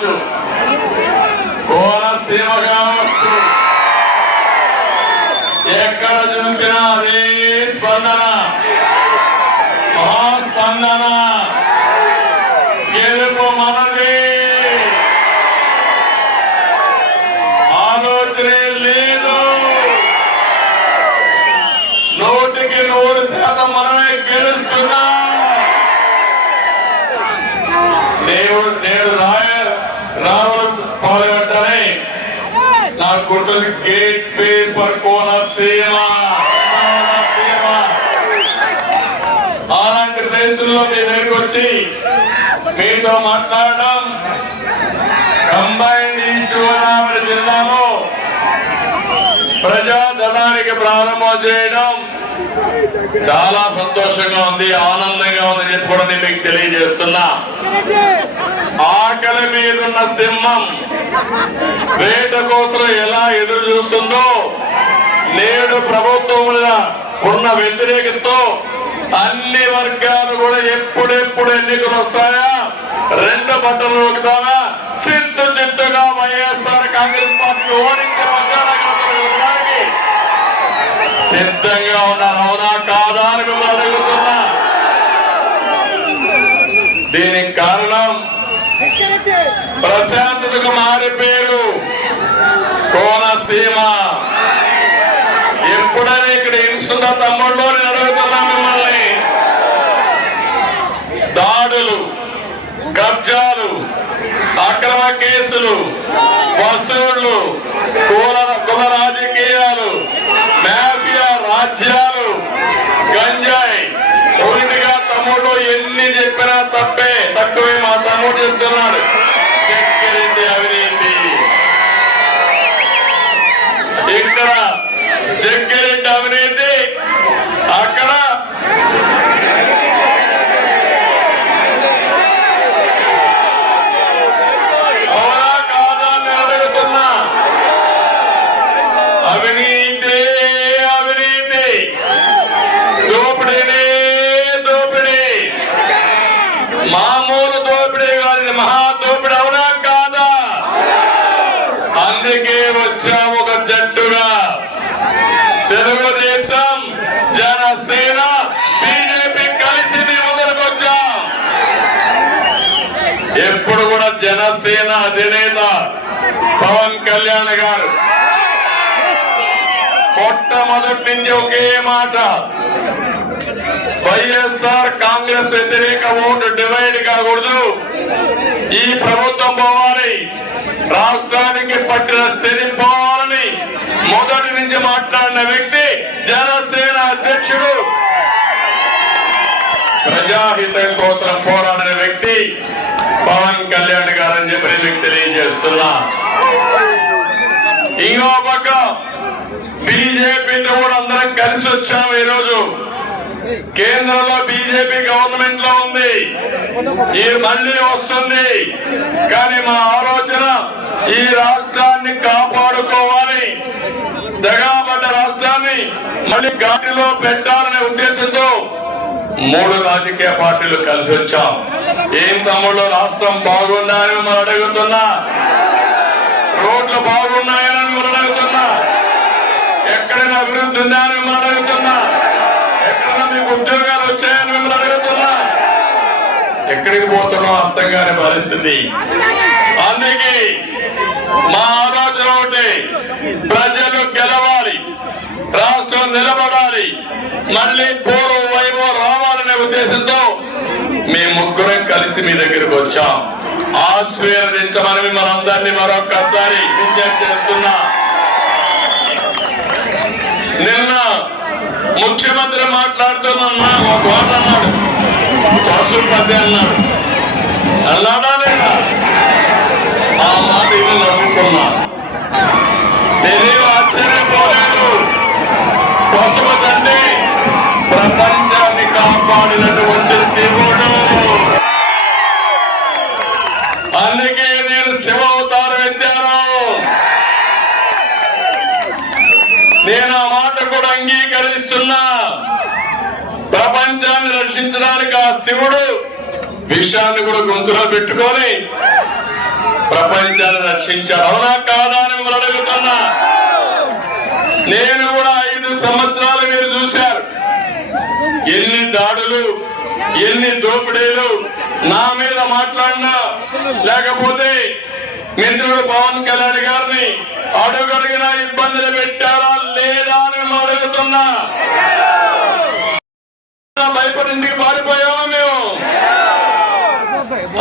కావచ్చు, కోనసీమ కావచ్చు, ఎక్కడ చూసినా అదే స్పందన, మహాస్పందన. గెలుపు మనది, ఆలోచనే లేదు. 100% మనమే గెలుస్తున్నా. నేడు రావుల పార్లమెంట్ అని నాకు గుర్తుంది. Gate way for Konaseema. అలాంటి ప్లేసుల్లో మీ దగ్గరికి వచ్చి మీతో మాట్లాడడం, కంబైన్డ్ ఈస్ట్ గోదావరి జిల్లాలో ప్రజాధనానికి ప్రారంభం చేయడం చాలా సంతోషంగా ఉంది, ఆనందంగా ఉంది చెప్పి కూడా నేను మీకు తెలియజేస్తున్నా. ఆకలి మీదున్న సింహం వేట కోసం ఎలా ఎదురు చూస్తుందో, నేడు ప్రభుత్వం ఉన్న వ్యతిరేకతతో అన్ని వర్గాలు కూడా ఎప్పుడెప్పుడు ఎన్నికలు వస్తాయా, 2 బట్టలు నొక్కుతామా, చిత్తుగా వైఎస్ఆర్ కాంగ్రెస్ పార్టీ ఓడించే వర్గాలకి సిద్ధంగా ఉన్నారు. అవునా కాదా అని మిమ్మల్ని అడుగుతున్నా. దీనికి కారణం ప్రశాంతతకు మారి పేరు కోనసీమ. ఎప్పుడైనా ఇక్కడ హింస తమ్ముళ్ళు నేను అడుగుతున్నా మిమ్మల్ని. దాడులు, కబ్జాలు, అక్రమ కేసులు, వసూళ్లు, కుల రాజకీయాలు, మాఫియా రాజ్యాలు, గంజాయి, పూర్తిగా తమ్ముడు ఎన్ని చెప్పినా తక్కువే. మా తమ్ముడు చెప్తున్నాడు, జగ్గిరెడ్డి అవినీతి. ఇక్కడ జగ్గిరెడ్డి అవినీతి, అక్కడ అవునా కాదా నేను అడుగుతున్నా. అవినీతి, దోపిడీనే దోపిడీ. మామూలు దోపిడీ కాదు, మహా దోపిడీ. అవునా కాదా? అందుకే వచ్చాము ఒక జట్టుగా, తెలుగుదేశం, జనసేన, బీజేపీ కలిసి మీ ముందరకు వచ్చాం. ఎప్పుడు కూడా జనసేన అధినేత పవన్ కళ్యాణ్ గారు మొట్టమొదటి నుంచి ఒకే మాట, వైఎస్ఆర్ కాంగ్రెస్ వ్యతిరేక ఓటు డివైడ్ కాకూడదు, ఈ ప్రభుత్వం పోవాలి, రాష్ట్రానికి పట్టిన శని పోవాలని మొదటి నుంచి మాట్లాడిన వ్యక్తి జనసేన అధ్యక్షుడు, ప్రజాహితం కోసం పోరాడిన వ్యక్తి పవన్ కళ్యాణ్ గారు అని చెప్పి మీకు తెలియజేస్తున్నా. ఇంకో పక్క బీజేపీతో కూడా అందరం కలిసి వచ్చాము. ఈరోజు కేంద్రంలో బీజేపీ గవర్నమెంట్ లో ఉంది, ఈ మళ్ళీ వస్తుంది. కానీ మా ఆలోచన ఈ రాష్ట్రాన్ని కాపాడుకోవాలి, దగాబడ్డ రాష్ట్రాన్ని మళ్ళీ గాడిలో పెట్టాలనే ఉద్దేశంతో 3 రాజకీయ పార్టీలు కలిసి వచ్చాం. ఏం తమ్ముళ్ళు, రాష్ట్రం బాగుందా అని మిమ్మల్ని అడుగుతున్నా, రోడ్లు బాగున్నాయని మిమ్మల్ని అడుగుతున్నా, ఎక్కడైనా అభివృద్ధి ఉందా అని మిమ్మల్ని అడుగుతున్నా, ఎక్కడైనా మీకు ఉద్యోగాలు వచ్చాయని మిమ్మల్ని అడుగుతున్నా. ఎక్కడికి పోతున్నాం అర్థం కాని పరిస్థితి. అందుకే మా ఆలోచన ఒకటి, ప్రజలు గెలవాలి, రాష్ట్రం నిలబడాలి, మళ్ళీ పూర్వ వైభవం రావాలనే ఉద్దేశంతో మేము ముగ్గురం కలిసి మీ దగ్గరకు వచ్చాం. ఆశీర్వదించమని మిమ్మల్ని అందరినీ మరొక్కసారి విజ్ఞప్తి చేస్తున్నా. నిన్న ముఖ్యమంత్రి మాట్లాడుతున్నా ఒక మాట అన్నాడు, పశుపతి అన్నాడు. అన్నాడా లేదా? ఆ మాట ఇల్లు నవ్వుకున్నా. నేనేం ఆశ్చర్యపోలేదు. పశుపతి అంటే ప్రపంచాన్ని కాపాడినటువంటి శివుడు. అందుకే నేను శివ అవతారం ఎత్తాను. నేను ఆ మాట కూడా అంగీకరిస్తున్నా. ప్రపంచాన్ని రక్షించడానికి ఆ శివుడు విషయాన్ని కూడా గొంతులో పెట్టుకొని ప్రపంచాన్ని రక్షించాడు. అవునా కాదా అని మిమ్మల్ని అడుగుతున్నా. నేను కూడా 5 సంవత్సరాలు మీరు చూశారు. ఎన్ని దాడులు, ఎన్ని దోపిడీలు నా మీద మాట్లాడినా, లేకపోతే మిత్రుడు పవన్ కళ్యాణ్ గారిని అడుగడిగినా ఇబ్బందులు పెట్టారా లేదా అని మిమ్మల్ని అడుగుతున్నా. భయపడి ఇంటికి పారిపోయామా మేము?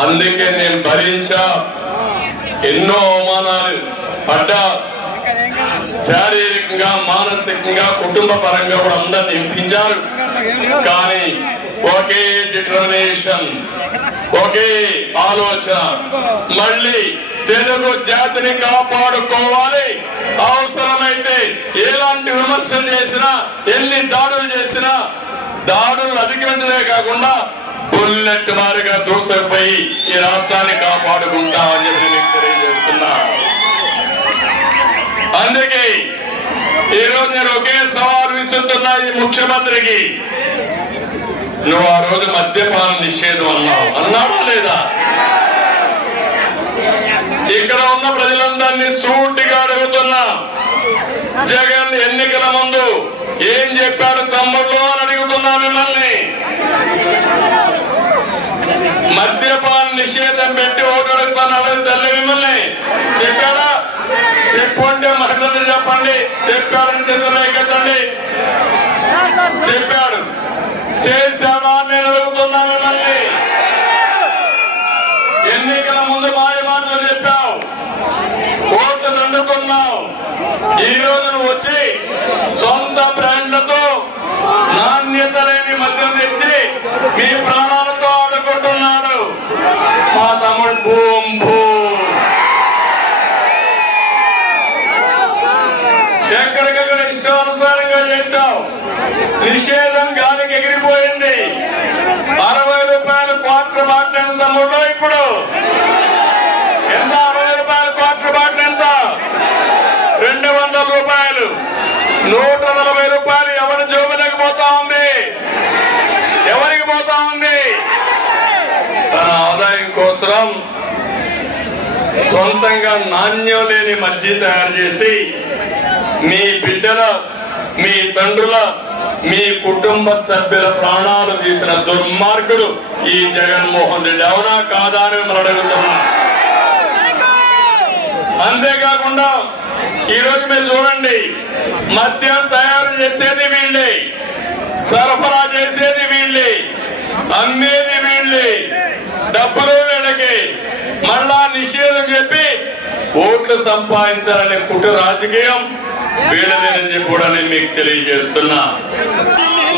అందుకే నేను భరించా. ఎన్నో అవమానాలు పడ్డా, శారీరకంగా, మానసికంగా, కుటుంబ పరంగా కూడా అందరిని హింసించారు. కానీ ఒకే డిటర్మినేషన్, ఒకే ఆలోచన, మళ్ళీ తెలుగు జాతిని కాపాడుకోవాలి. అవసరమైతే ఎలాంటి విమర్శలు చేసినా, ఎన్ని దాడులు చేసినా, దాడులు అధిగమించలే కాకుండా బుల్లెట్ మారిగా దూసుకుపోయి ఈ రాష్ట్రాన్ని కాపాడుకుంటామని చెప్పి మీకు తెలియజేస్తున్నా. అందుకే ఈరోజు నేను ఒకే సవాల్ విసురుతున్నా ఈ ముఖ్యమంత్రికి. నువ్వు ఆ రోజు మద్యపాన నిషేధం అన్నావా లేదా? ఇక్కడ ఉన్న ప్రజలందరినీ సూటిగా అడుగుతున్నా. జగన్ ఎన్నికల ముందు ఏం చెప్పాడు తమ్ముళ్ళు అని అడుగుతున్నా మిమ్మల్ని. మద్యపాన నిషేధం పెట్టి ఓటు అడుగుతున్నాడు తల్లి మిమ్మల్ని. చెప్పాడా? చెప్పుంటే మహిళలు చెప్పండి. చెప్పాడని చంద్రబాబు చెప్పాడు. చేశాడా? నేను అడుగుతున్నా మిమ్మల్ని. ఎన్నికల ముందు మాయ మాటలు చెప్పావు, ఓట్లు అందుకున్నావు. ఈ రోజు నువ్వు వచ్చి సొంత బ్రాండ్లతో నాణ్యత లేని మద్యం తెచ్చి మీ ప్రాణాలతో ఆడుకుంటున్నాడు. మా తమ్ముడు భూమ్ భూమ్ ఎక్కడికక్కడ ఇష్టానుసారంగా చేశావు. నిషేధం గాలికి ఎగిరిపోయింది. 60 రూపాయలు క్వార్టర్ బాటిల్ ఎంత తమ్ముడు? ఇప్పుడు ఎంత? 60 రూపాయలు క్వార్టర్ బాటిల్ ఎంత? 200 రూపాయలు. 140 రూపాయలు ఎవరి జోబులకు పోతా ఉంది? ఎవరికి పోతా ఉంది? తన ఆదాయం కోసం సొంతంగా నాణ్యం లేని మద్యం తయారు చేసి మీ బిడ్డల, మీ తండ్రుల, మీ కుటుంబ సభ్యుల ప్రాణాలు తీసిన దుర్మార్గుడు ఈ జగన్మోహన్ రెడ్డి. అవునా కాదా అని మిమ్మల్ని అడుగుతున్నా. అంతేకాకుండా ఈరోజు మీరు చూడండి, మద్యం తయారు చేసేది వీళ్ళే, సరఫరా చేసేది వీళ్ళే, అమ్మేది వీళ్ళే, డబ్బులు వీళ్ళకి. మళ్ళా నిషేధం చెప్పి ఓట్లు సంపాదించాలనే కుట్ర రాజకీయం వీళ్ళదేనని చెప్పి కూడా నేను మీకు తెలియజేస్తున్నా.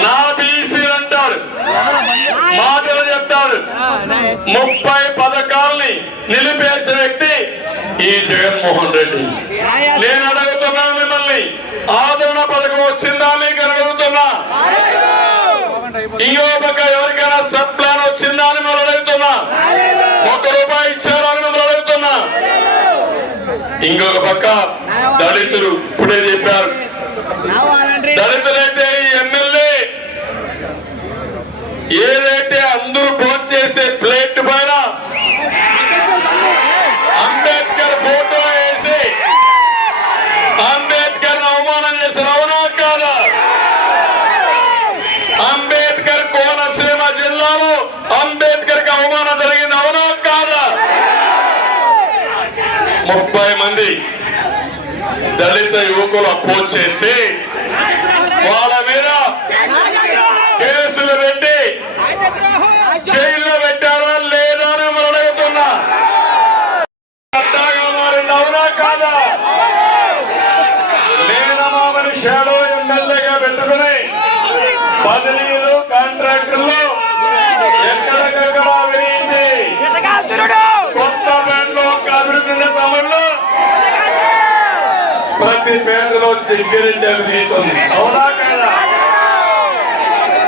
నా బీసీలు అంటారు, మాటలు చెప్తారు. 30 పథకాల్ని నిలిపేసిన వ్యక్తి ఈ జగన్మోహన్ రెడ్డి. నేను అడుగుతున్నా మిమ్మల్ని, ఆదరణ పథకం వచ్చిందా మీకు అని అడుగుతున్నా. ఇంకో పక్క ఎవరికైనా సబ్ ప్లాన్ వచ్చిందా అని మిమ్మల్ని అడుగుతున్నా. 1 రూపాయి ఇచ్చారా అని మిమ్మల్ని అడుగుతున్నా. ఇంకొక పక్క దళితులు ఇప్పుడే చెప్పారు. దళితులైతే ఈ ఎమ్మెల్యే ఏదైతే అందరూ భోజనం చేసే ప్లేట్ పైన అంబేద్కర్ ఫోటో వేసి అంబేద్కర్ అవమానం చేసిన. అవునా కాదా? అంబేద్కర్ కోనసీమ జిల్లాలో అంబేద్కర్ కి అవమానం జరిగింది. అవునా కాదా? 30 మంది దళిత యువకులు అపోజ్ చేసి వాళ్ళ మీద కేసులు పెట్టి జైల్లో పెట్టారా లేదా అని మనం అడుగుతున్నా. అవునా కాదా? మేనమామని షాడో ఎమ్మెల్యేగా పెట్టుకుని బదిలీలు, కాంట్రాక్టర్లు ఎక్కడికక్కడ అవినీతి. కొత్త బ్యాండ్లో ఒక అభివృద్ధి తమిళలో ప్రతి పేదలో జగ్గిరెడ్డి అవినీతి ఉంది. అవునా కాదా?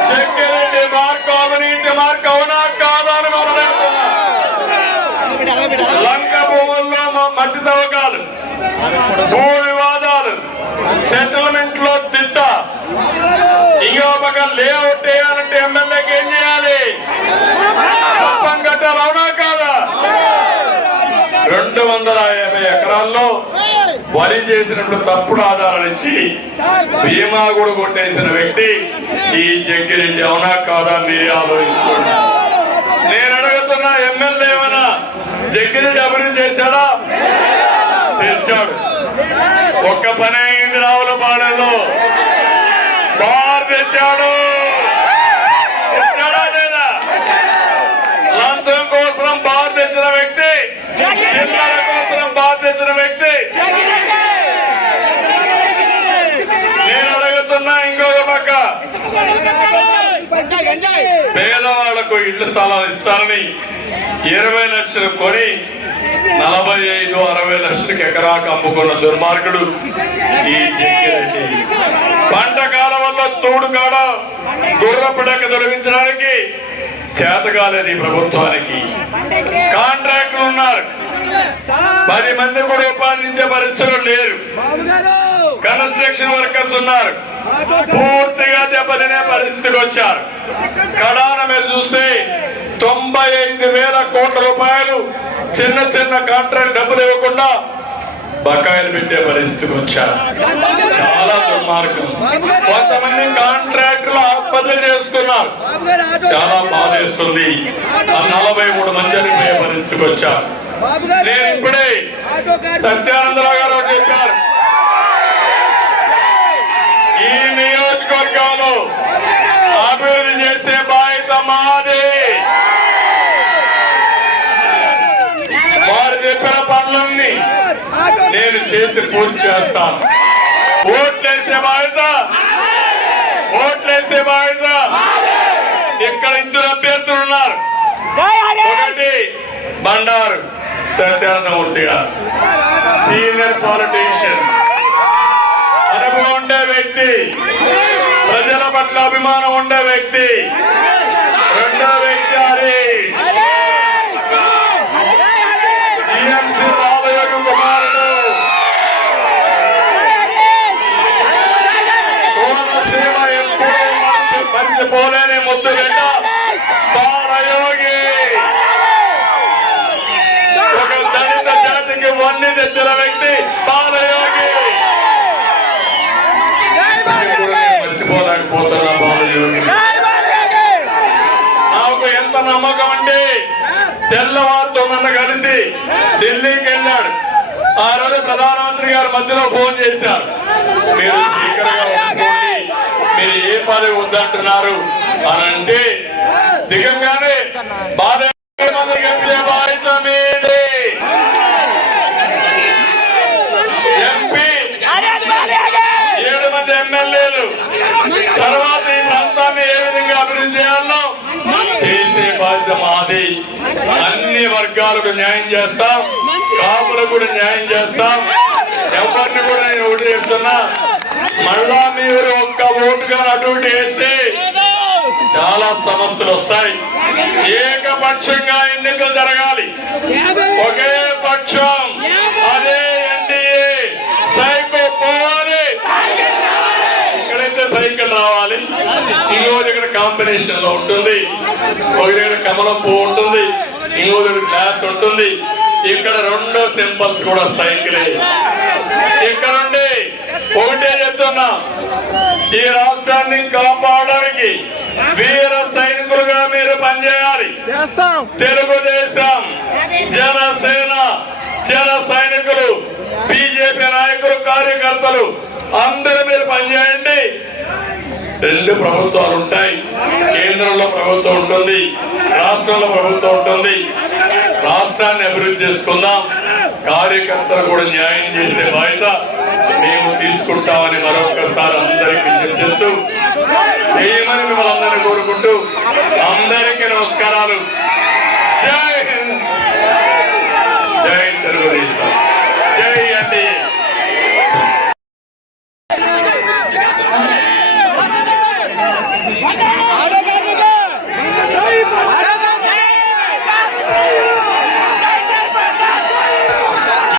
జగ్గిరెడ్డి మార్కు అవినీతి మార్కు. అవునా కాదా అని మనం అడుగుతున్నా. లంక భూముల్లో మట్టి తవ్వకాలు, భూ వివాదాలు, సెటిల్మెంట్ లో తిట్ట. ఇంకో పక్క లేఅవుట్ వేయాలంటే ఎమ్మెల్యేకి ఏం చేయాలి? తప్పం కట్టాలి. అవునా కాదా? 250 ఎకరాల్లో వరి చేసినప్పుడు తప్పుడు ఆధారాలు ఇచ్చి బీమా కూడా కొట్టేసిన వ్యక్తి ఈ జగ్గిరెడ్డి. అవునా కాదా మీరే ఆలోచించుకోండి. నేను అడుగుతున్నా, ఎమ్మెల్యే ఏమైనా జగ్గిరెడ్డి అభివృద్ధి చేశాడా? తెచ్చాడు. ఒక్క పని అయింది. రావులపాలెంలో బార్ తెచ్చాడు. తెచ్చాడా లేదా? లంచం కోసం బార్ తెచ్చిన వ్యక్తి, చిల్లర కోసం బార్ తెచ్చిన వ్యక్తి. నేను అడుగుతున్నా, ఇంకొక పక్క పేదవాళ్లకు ఇళ్ల స్థలాలు ఇస్తారని 20 లక్షలు కొని 45-60 లక్షలకు ఎకరాకు అమ్ముకున్న దుర్మార్గుడు ఈ జగ్గిరెడ్డి. పంట కాలంలో తూడు కాడ గుర్రపుడక తొలగించడానికి చేతగాలేదు ఈ ప్రభుత్వానికి. కాంట్రాక్టులు ఉన్నారు, 10 మంది కూడా ఉపాధించే పరిస్థితులు లేరు. కన్స్ట్రక్షన్ వర్కర్స్ ఉన్నారు, పూర్తిగా దెబ్బతినే పరిస్థితికి వచ్చారు. కడాన మీరు చూస్తే 95,000 కోట్ల రూపాయలు చిన్న చిన్న కాంట్రాక్ట్ డబ్బులు ఇవ్వకుండా బకాయిలు పెట్టే పరిస్థితికి వచ్చారు. చాలా దుర్మార్గం. కొంతమంది కాంట్రాక్టులు ఆత్మహత్యలు చేసుకున్నారు. చాలా బాధేస్తుంది. 43 మంది చనిపోయే పరిస్థితికి వచ్చారు. నేను ఇప్పుడే సత్యానందరావు గారు చెప్పారు, ఈ నియోజకవర్గంలో అభివృద్ధి చేసే బాధ్యత మాది. వారు చెప్పిన పనులన్నీ నేను చేసి పూర్తి చేస్తాను. ఓట్లేసే బాధ్యత, ఓట్లేసే బాధ్యత. ఇక్కడ 2 అభ్యర్థులు ఉన్నారు. ఒకటి బండారు సత్యానందమూర్తి గారు, సీనియర్ పాలిటీషియన్, అనుభవం ఉండే వ్యక్తి, ప్రజల పట్ల అభిమానం ఉండే వ్యక్తి. రెండో వ్యక్తి హరీష్, టీఎంసీ బాలయోగి కుమారుడు, కోనసీమ ఎప్పుడూ మర్చిపోలేని ముద్దు బిడ్డ బాలయోగి. ఒక దళిత జాతికి వన్ని తెచ్చిన వ్యక్తి బాలయోగి. మర్చిపోలేకపోతున్నా బాలయోగి. నాకు ఎంత నమ్మకం అంటే, తెల్లవారితో నన్ను కలిసి ఢిల్లీకి వెళ్ళాడు. ఆ రోజు ప్రధానమంత్రి గారు మధ్యలో ఫోన్ చేశారు, మీరు స్పీకర్గా ఉంటుకోండి, మీరు ఏ పని వద్దంటున్నారు అని అంటే, దిగంగానే బాలయోగి గెలిచే బాధ్యత మీది. ఎంపీ 7 మంది ఎమ్మెల్యేలు. తర్వాత ఈ ప్రాంతాన్ని ఏ విధంగా అభివృద్ధి చేయాలో చేసే బాధ్యత మాది. అన్ని వర్గాలకు న్యాయం చేస్తాం, కాపులకు కూడా న్యాయం చేస్తాం. ఎవరిని కూడా నేను ఒకటి చెప్తున్నా, మళ్ళా మీరు ఒక్క ఓటుగా అటు వేస్తే చాలా సమస్యలు వస్తాయి. ఏకపక్షంగా ఎన్నికలు జరగాలి. ఒకే పక్షం, అదే ఎన్డీఏ. సైకో పోవాలి, ఇక్కడైతే సైకిల్ రావాలి. ఇంకో దగ్గర కాంబినేషన్ లో ఉంటుంది, ఒక దగ్గర కమలం పువ్వు ఉంటుంది, ఇంకో దగ్గర గ్లాస్ ఉంటుంది. ఇక్కడ 2 సింబల్స్ కూడా సైకిలే. ఇక్కడ నుండి ఒకటే చెప్తున్నా, ఈ రాష్ట్రాన్ని కాపాడడానికి వీర సైనికులుగా మీరు పనిచేయాలి. తెలుగుదేశం, జనసేన, జన సైనికులు, బీజేపీ నాయకులు, కార్యకర్తలు అందరూ మీరు పనిచేయండి. 2 ప్రభుత్వాలు ఉంటాయి. కేంద్రంలో ప్రభుత్వం ఉంటుంది, రాష్ట్రంలో ప్రభుత్వం ఉంటుంది. రాష్ట్రాన్ని అభివృద్ధి చేసుకుందాం. కార్యకర్తలు కూడా న్యాయం చేసే బాధ్యత మేము తీసుకుంటామని మరొకసారి అందరికీ విజ్ఞప్తి చేయమని మిమ్మల్ని అందరినీ కోరుకుంటూ అందరికీ నమస్కారాలు. జై హింద్, జై తెలుగుదేశం, జై ఎన్డీఏ.